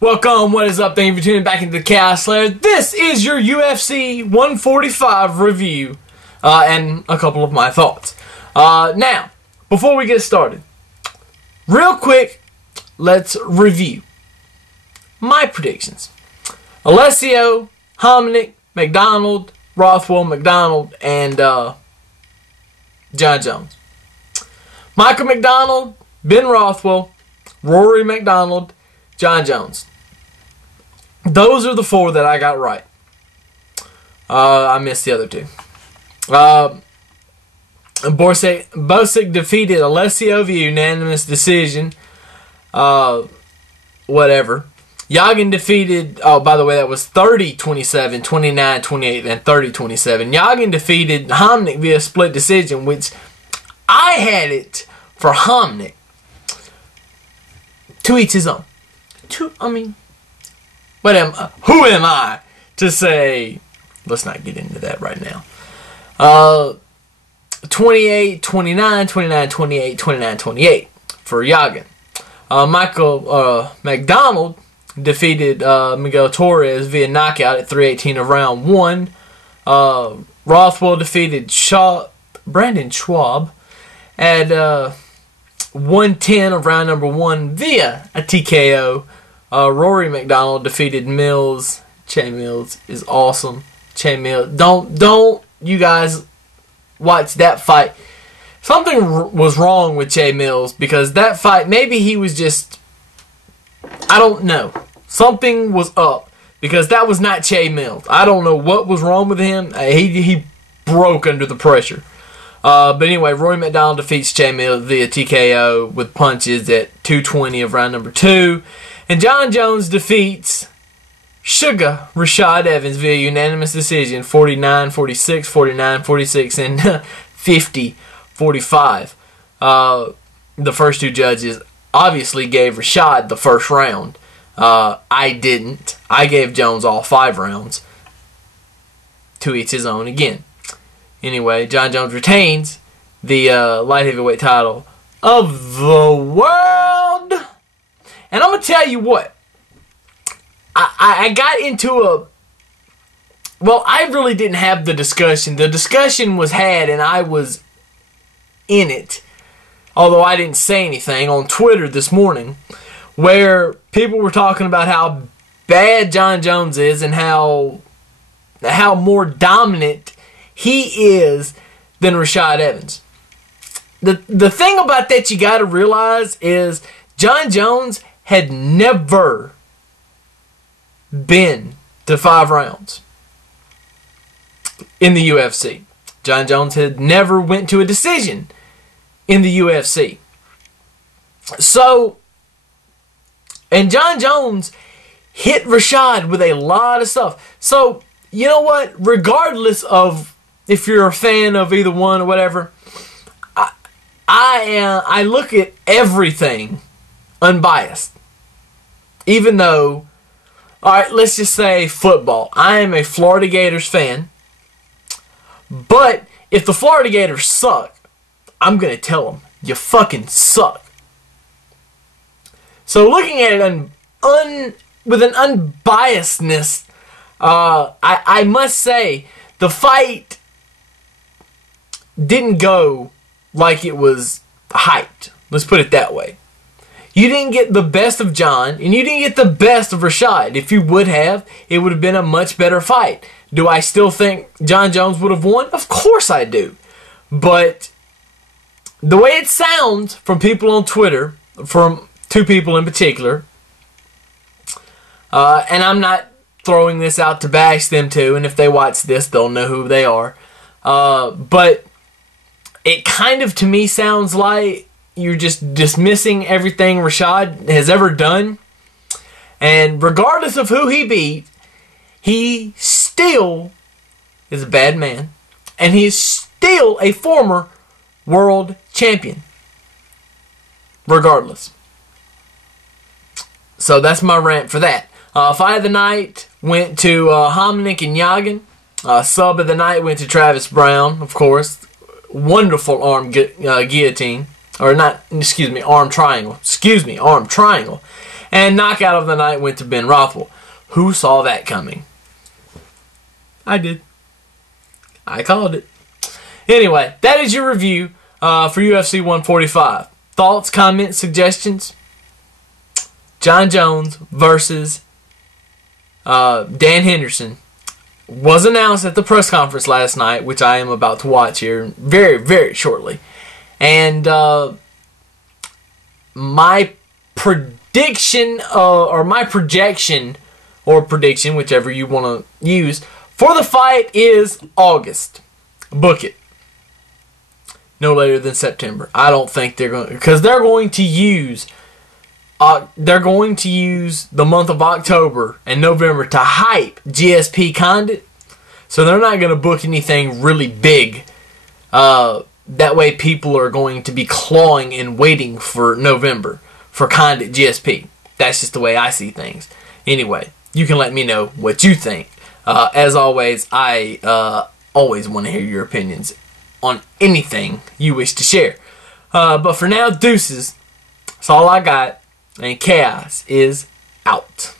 Welcome, what is up? Thank you for tuning back into the Chaos Slayer. This is your UFC 145 review and a couple of my thoughts. Now, before we get started, real quick, let's review my predictions. Alessio, Hominick, McDonald, Rothwell, McDonald, and John Jones. Michael McDonald, Ben Rothwell, Rory McDonald, John Jones. Those are the four that I got right. I missed the other two. Bosick defeated Alessio via unanimous decision. Whatever. Yagin defeated... Oh, by the way, that was 30-27, 29-28, and 30-27. Yagin defeated Hominick via split decision, which I had it for Hominick. To each his own. Who am I to say? Let's not get into that right now. 28-29, 29-28, 29-28 for Yagin. Michael McDonald defeated Miguel Torres via knockout at 3:18 of round 1. Rothwell defeated Brandon Schwab at 1:10 of round number 1 via a TKO. Rory McDonald defeated Mills. Che Mills is awesome. Che Mills. Don't you guys watch that fight. Something was wrong with Che Mills because that fight, maybe he was just, I don't know. Something was up because that was not Che Mills. I don't know what was wrong with him. He broke under the pressure. But anyway, Rory McDonald defeats Che Mills via TKO with punches at 2:20 of round number 2. And John Jones defeats Sugar Rashad Evans via unanimous decision, 49-46, 49-46, and 50-45. The first two judges obviously gave Rashad the first round. I didn't. I gave Jones all 5 rounds. To each his own again. Anyway, John Jones retains the light heavyweight title of the world. And I'm going to tell you what. I got into a... Well, I really didn't have the discussion. The discussion was had and I was in it. Although I didn't say anything on Twitter this morning. Where people were talking about how bad John Jones is and how more dominant he is than Rashad Evans. The thing about that you got to realize is John Jones had never been to 5 rounds in the UFC. John Jones had never went to a decision in the UFC. So, and John Jones hit Rashad with a lot of stuff. So, you know what? Regardless of if you're a fan of either one or whatever, I look at everything unbiased. Even though, alright, let's just say football. I am a Florida Gators fan. But if the Florida Gators suck, I'm going to tell them, you fucking suck. So looking at it with an unbiasedness, I must say the fight didn't go like it was hyped. Let's put it that way. You didn't get the best of John, and you didn't get the best of Rashad. If you would have, it would have been a much better fight. Do I still think John Jones would have won? Of course I do. But the way it sounds from people on Twitter, from 2 people in particular, and I'm not throwing this out to bash them too, and if they watch this, they'll know who they are. But it kind of, to me, sounds like you're just dismissing everything Rashad has ever done. And regardless of who he beat, he still is a bad man. And he is still a former world champion. Regardless. So that's my rant for that. Fight of the night went to Hominick and Yagin. Sub of the night went to Travis Brown, of course. Wonderful arm guillotine. Or not, excuse me, arm triangle. Excuse me, arm triangle. And knockout of the night went to Ben Rothwell. Who saw that coming? I did. I called it. Anyway, that is your review for UFC 145. Thoughts, comments, suggestions? John Jones versus Dan Henderson was announced at the press conference last night, which I am about to watch here very, very shortly. And my prediction, or my projection, or prediction, whichever you want to use, for the fight is August. Book it. No later than September. I don't think they're going, because they're going to use the month of October and November to hype GSP Condit. So they're not going to book anything really big. That way people are going to be clawing and waiting for November for Condit GSP. That's just the way I see things. Anyway, you can let me know what you think. As always, I always want to hear your opinions on anything you wish to share. But for now, deuces. That's all I got. And Chaos is out.